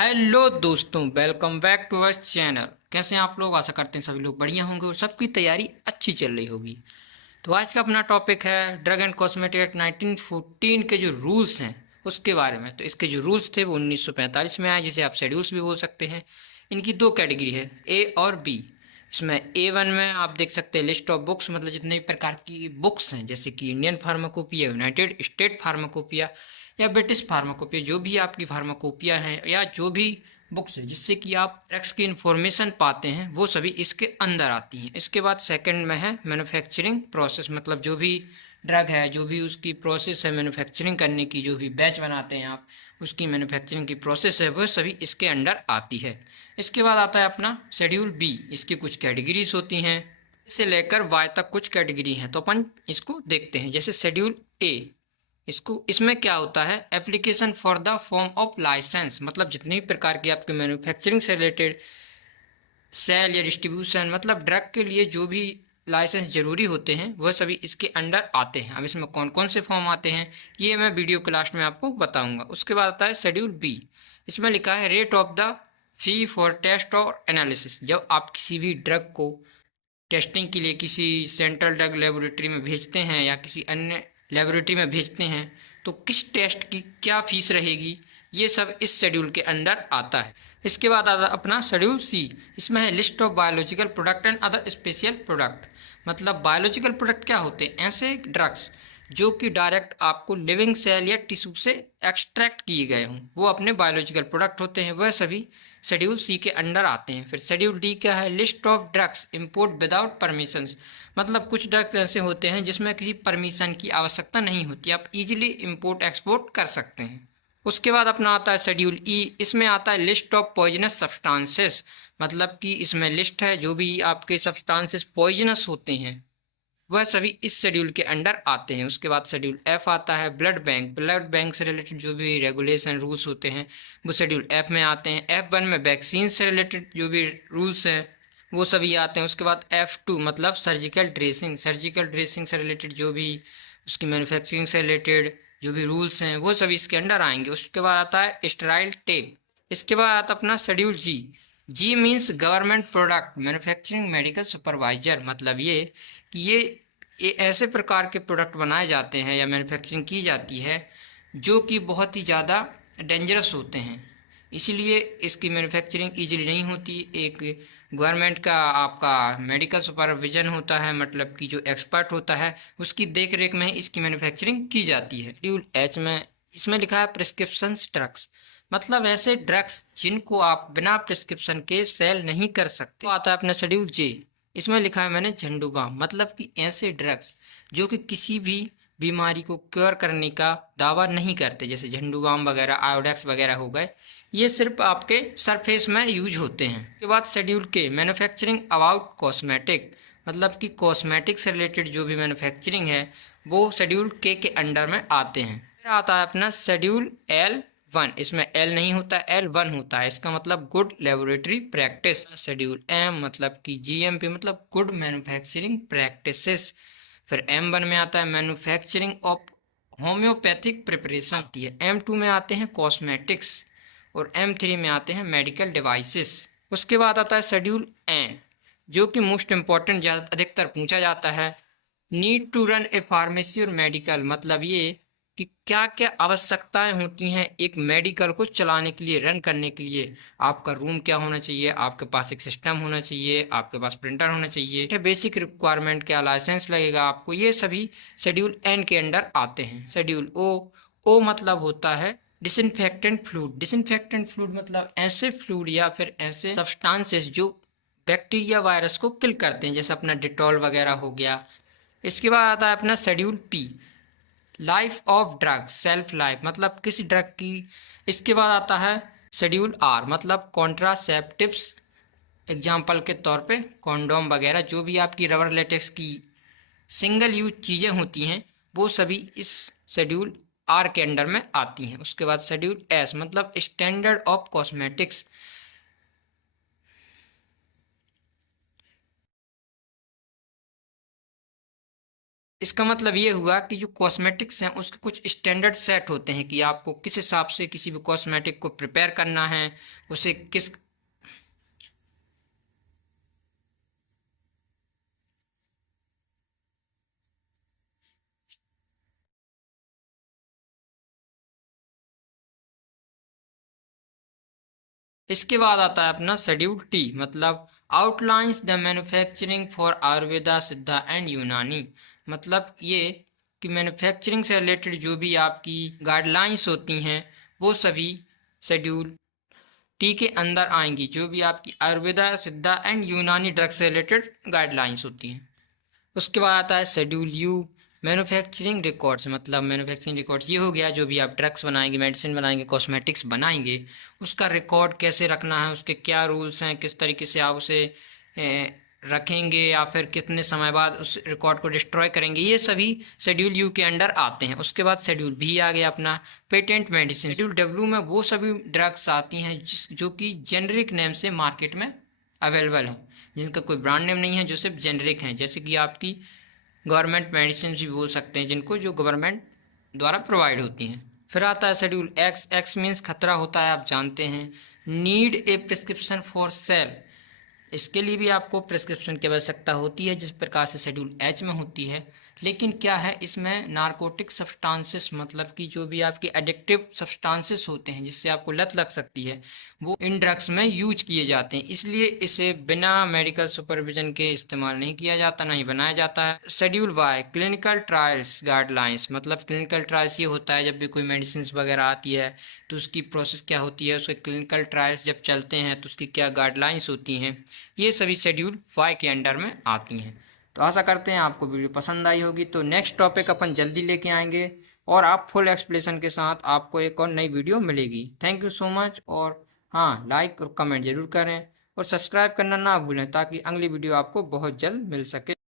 Hello दोस्तों, welcome back to our channel. कैसे हैं आप लोग? आशा करते हैं सभी लोग बढ़िया होंगे और सबकी तैयारी अच्छी चल रही होगी। तो आज का अपना टॉपिक है ड्रग एंड कॉस्मेटिक एक्ट 1914 के जो रूल्स हैं उसके बारे में। तो इसके जो रूल्स थे वो 1945 में आए, जिसे आप शेड्यूल्स भी बोल सकते हैं। इनकी दो कैटेगरी है, ए और बी। इसमें A1 में आप देख सकते हैं लिस्ट ऑफ बुक्स, मतलब जितने भी प्रकार की बुक्स हैं, जैसे कि Indian pharmacopoeia, United state pharmacopoeia या ब्रिटिश फार्माकोपिया, जो भी आपकी फार्माकोपिया हैं या जो भी बुक्स है जिससे कि आप ड्रग्स की इंफॉर्मेशन पाते हैं, वो सभी इसके अंदर आती हैं। इसके बाद सेकंड में है मैन्युफैक्चरिंग प्रोसेस, मतलब जो भी ड्रग है, जो भी उसकी प्रोसेस है मैन्युफैक्चरिंग करने की, जो भी बैच बनाते हैं आप, उसकी मैन्युफैक्चरिंग की प्रोसेस है, वह सभी इसके अंडर आती है। इसके बाद आता है अपना शेड्यूल बी। इसकी कुछ कैटेगरीज होती हैं, से लेकर वाई तक कुछ कैटेगरी हैं। तो अपन इसको देखते हैं। जैसे शेड्यूल ए, इसमें क्या होता है, application for the form of licence, मतलब जितनी भी प्रकार की आपके मैन्युफैक्चरिंग से रिलेटेड सेल या डिस्ट्रीब्यूशन, मतलब ड्रग के लिए जो भी लाइसेंस जरूरी होते हैं वह सभी इसके अंडर आते हैं। अब इसमें कौन कौन से फॉर्म आते हैं ये मैं वीडियो के लास्ट में आपको बताऊंगा। उसके बाद आता है शेड्यूल बी। इसमें लिखा है rate of the fee for test और एनालिसिस। जब आप किसी भी ड्रग को टेस्टिंग के लिए किसी सेंट्रल ड्रग लेबोरेटरी में भेजते हैं या किसी अन्य लेबोरेटरी में भेजते हैं, तो किस टेस्ट की क्या फीस रहेगी, ये सब इस शेड्यूल के अंडर आता है। इसके बाद आता अपना शेड्यूल सी। इसमें है list of biological product and other special product. मतलब बायोलॉजिकल प्रोडक्ट क्या होते हैं? ऐसे ड्रग्स जो कि डायरेक्ट आपको लिविंग सेल या टिश्यू से एक्सट्रैक्ट किए गए हों, वो अपने बायोलॉजिकल प्रोडक्ट होते हैं, वह सभी शेड्यूल सी के अंडर आते हैं। फिर शेड्यूल डी क्या है, list of drugs import without permission. मतलब कुछ ड्रग्स ऐसे होते हैं जिसमें किसी परमिशन की आवश्यकता नहीं होती, आप इजीली इंपोर्ट एक्सपोर्ट कर सकते हैं। उसके बाद अपना आता है शेड्यूल ई। इसमें आता है लिस्ट ऑफ पॉइजनस सब्सटेंसेस। मतलब कि इसमें लिस्ट है जो भी आपके सब्सटेंसेस पॉइजनस होते हैं, वह सभी इस शेड्यूल के अंडर आते हैं। उसके बाद शेड्यूल एफ आता है, ब्लड बैंक। ब्लड बैंक से रिलेटेड जो भी रेगुलेशन रूल्स होते हैं वो शेड्यूल एफ में आते हैं। F1 में वैक्सीन से रिलेटेड जो भी रूल्स हैं वो सभी आते हैं। उसके बाद F2 मतलब सर्जिकल ड्रेसिंग। सर्जिकल ड्रेसिंग से रिलेटेड जो भी उसकी मैन्युफैक्चरिंग से रिलेटेड जो भी रूल्स हैं वो सभी इसके अंडर आएंगे। उसके बाद आता है स्टेराइल टेप। इसके बाद आता अपना schedule G. G means government product manufacturing medical supervisor. मतलब ये कि ये ऐसे प्रकार के प्रोडक्ट बनाए जाते हैं या मैन्युफैक्चरिंग की जाती है जो कि बहुत ही ज़्यादा डेंजरस होते हैं, इसीलिए इसकी मैन्युफैक्चरिंग ईजिली नहीं होती। एक गवर्नमेंट का आपका मेडिकल सुपरविजन होता है, मतलब कि जो एक्सपर्ट होता है उसकी देख रेख में ही इसकी मैन्युफैक्चरिंग की जाती है। शेड्यूल एच में इसमें लिखा है प्रिस्क्रिप्शन ड्रग्स। मतलब ऐसे ड्रग्स जिनको आप बिना प्रिस्क्रिप्शन के सेल नहीं कर सकते। तो आता है अपना शेड्यूल जे। इसमें लिखा है मैंने झंडूबाम। मतलब कि ऐसे ड्रग्स जो कि किसी भी बीमारी को क्योर करने का दावा नहीं करते, जैसे झंडूबाम वगैरह, आयोडेक्स वगैरह हो गए, ये सिर्फ आपके सरफेस में यूज होते हैं। उसके बाद शेड्यूल के मैन्युफैक्चरिंग अबाउट कॉस्मेटिक। मतलब कि कॉस्मेटिक से रिलेटेड जो भी मैन्युफैक्चरिंग है वो शेड्यूल के अंडर में आते हैं। फिर आता है अपना शेड्यूल L1। इसमें L नहीं होता, L1 होता है। इसका मतलब good laboratory practice. Schedule M मतलब कि GMP मतलब गुड मैन्युफैक्चरिंग प्रैक्टिसेस। फिर M1 में आता है मैन्युफैक्चरिंग ऑफ होम्योपैथिक प्रिपरेशन होती है। M2 में आते हैं कॉस्मेटिक्स और M3 में आते हैं मेडिकल डिवाइसेस। उसके बाद आता है शेड्यूल N, जो कि मोस्ट इम्पॉर्टेंट अधिकतर पूछा जाता है। Need to run a pharmacy और मेडिकल। मतलब ये कि क्या क्या आवश्यकताएं होती हैं एक मेडिकल को चलाने के लिए, रन करने के लिए। आपका रूम क्या होना चाहिए, आपके पास एक सिस्टम होना चाहिए, आपके पास प्रिंटर होना चाहिए, बेसिक रिक्वायरमेंट, क्या लाइसेंस लगेगा आपको, ये सभी शेड्यूल एन के अंडर आते हैं। शेड्यूल ओ मतलब होता है डिसइंफेक्टेंट फ्लूइड। डिसइंफेक्टेंट फ्लूइड मतलब ऐसे फ्लूइड या फिर ऐसे सब्सटेंसेस जो बैक्टीरिया वायरस को किल करते हैं, जैसे अपना डिटॉल वगैरह हो गया। इसके बाद आता है अपना schedule P, life of drug, self life, मतलब किसी ड्रग की। इसके बाद आता है शेड्यूल आर, मतलब कॉन्ट्रासेप्टिव्स। एग्जाम्पल के तौर पे कॉन्डोम वगैरह, जो भी आपकी रबर लेटेक्स की सिंगल यूज चीज़ें होती हैं वो सभी इस शेड्यूल आर के अंडर में आती हैं। उसके बाद शेड्यूल एस मतलब स्टैंडर्ड ऑफ कॉस्मेटिक्स। इसका मतलब ये हुआ कि जो कॉस्मेटिक्स हैं उसके कुछ स्टैंडर्ड सेट होते हैं कि आपको किस हिसाब से किसी भी कॉस्मेटिक को प्रिपेयर करना है, उसे किस। इसके बाद आता है अपना शेड्यूल टी, मतलब outlines the manufacturing for Ayurveda, सिद्धा एंड यूनानी। मतलब ये कि मैन्युफैक्चरिंग से रिलेटेड जो भी आपकी गाइडलाइंस होती हैं वो सभी शेड्यूल टी के अंदर आएंगी, जो भी आपकी आयुर्वेदा, सिद्धा एंड यूनानी ड्रग से रिलेटेड गाइडलाइंस होती हैं। उसके बाद आता है शेड्यूल यू, मैन्युफैक्चरिंग रिकॉर्ड्स। मतलब मैन्युफैक्चरिंग रिकॉर्ड्स ये हो गया, जो भी आप ड्रग्स बनाएंगे, मेडिसिन बनाएंगे, कॉस्मेटिक्स बनाएंगे, उसका रिकॉर्ड कैसे रखना है, उसके क्या रूल्स हैं, किस तरीके से आप उसे रखेंगे या फिर कितने समय बाद उस रिकॉर्ड को डिस्ट्रॉय करेंगे, ये सभी शेड्यूल यू के अंडर आते हैं। उसके बाद शेड्यूल भी आ गया अपना पेटेंट मेडिसिन। शेड्यूल डब्ल्यू में वो सभी ड्रग्स आती हैं जो कि जेनरिक नेम से मार्केट में अवेलेबल हैं, जिनका कोई ब्रांड नेम नहीं है, जो सिर्फ जेनरिक हैं, जैसे कि आपकी गवर्नमेंट मेडिसिन भी बोल सकते हैं, जिनको जो गवर्नमेंट द्वारा प्रोवाइड होती हैं। फिर आता है शेड्यूल एक्स। एक्स मीन्स खतरा होता है, आप जानते हैं। Need a prescription for sale, इसके लिए भी आपको प्रिस्क्रिप्शन की आवश्यकता होती है, जिस प्रकार से शेड्यूल एच में होती है। लेकिन क्या है, इसमें नारकोटिक सब्सटेंसेस, मतलब कि जो भी आपकी एडिक्टिव सब्सटेंसेस होते हैं जिससे आपको लत लग सकती है, वो इन ड्रग्स में यूज किए जाते हैं, इसलिए इसे बिना मेडिकल सुपरविजन के इस्तेमाल नहीं किया जाता, नहीं बनाया जाता है। Schedule Y, clinical trials guidelines. मतलब क्लिनिकल ट्रायल्स ये होता है, जब भी कोई मेडिसिन वगैरह आती है तो उसकी प्रोसेस क्या होती है, उसके क्लिनिकल ट्रायल्स जब चलते हैं तो उसकी क्या गाइडलाइंस होती हैं, ये सभी शेड्यूल वाई के अंडर में आती हैं। तो आशा करते हैं आपको वीडियो पसंद आई होगी। तो नेक्स्ट टॉपिक अपन जल्दी लेके आएंगे और आप फुल एक्सप्लेनेशन के साथ आपको एक और नई वीडियो मिलेगी। Thank you so much. और हाँ, लाइक और कमेंट जरूर करें और सब्सक्राइब करना ना भूलें, ताकि अगली वीडियो आपको बहुत जल्द मिल सके।